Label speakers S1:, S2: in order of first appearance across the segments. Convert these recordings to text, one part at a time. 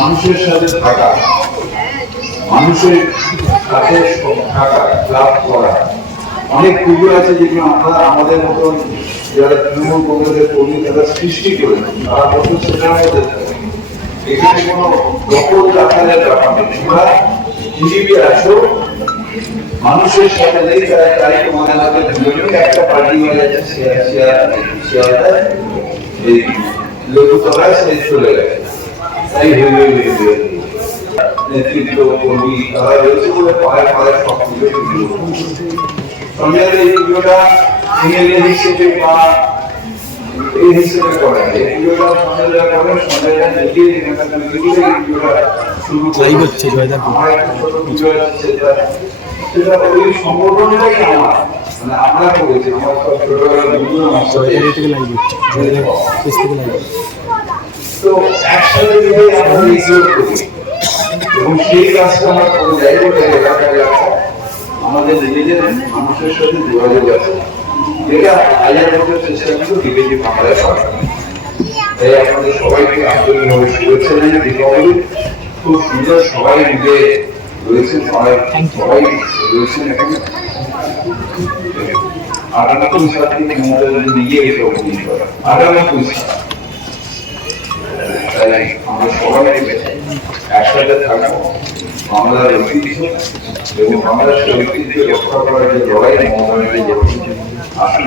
S1: মানুষের সাথে থাকা, মানুষের সাথে থাকা ক্লাব করা, অনেক পুজো আছে যেগুলো আমরা আমাদের মতন যারা তৃণমূল কংগ্রেসের কর্মী তারা সৃষ্টি করেছেন, তারা বছর সেটার। এখানে কোনো দখল আকারের ব্যাপার নেই তোমরা টিভি আসো। মানুষের সাথে নেই তাই তাই তোমাদের হাতে দুজনই একটা পার্টি হয়ে যাচ্ছে শেয়ার শেয়ার শেয়ারটা এই লঘুতলায় সে চলে গেছে। তাই হয়ে হয়ে হয়ে হয়ে নেতৃত্ব, কর্মী, তারা রয়েছে বলে পায়ে পায়ে সব পুজো শুরু সঞ্জয়ের এই পুজোটা সিঙ্গেল হিসেবে বা এই হিসেবে করে। পুজোটা সঞ্জয় করে সঞ্জয় নিজে এখানকার মিটিংয়ে এই পুজোটা শুরু করে
S2: হচ্ছে
S1: আমার একটা ছোট পুজো আছে সেটা সেটা ওই সংগঠনটাই আমার। মানে আমরা করেছি আমার সব বন্ধু আমার তো একসাথে মিলে আমরা করি। এবং সেই কাজটা আমরা করে যাই বলে আমাদের নিজেদের মানুষের সাথে যোগাযোগ আছে। যেটা হাজার বছর চেষ্টা কিন্তু বিবেচি বাংলায় করা তাই আপনাদের সবাইকে আন্তরিকভাবে শুভেচ্ছা জানিয়ে দীপাবলি। খুব সুন্দর সবাই মিলে রয়েছেন সবাই সবাই রয়েছেন এখানে। আগামী পয়সা থেকে করা আগামী পয়সা তাই আমরা সবাই একসাথে থাকব। বাংলার ঐতিহ্য এবং বাংলার ঐতিহ্য রক্ষা করার যে লড়াই মহামারীর যে ঐতিহ্য আসুন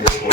S1: you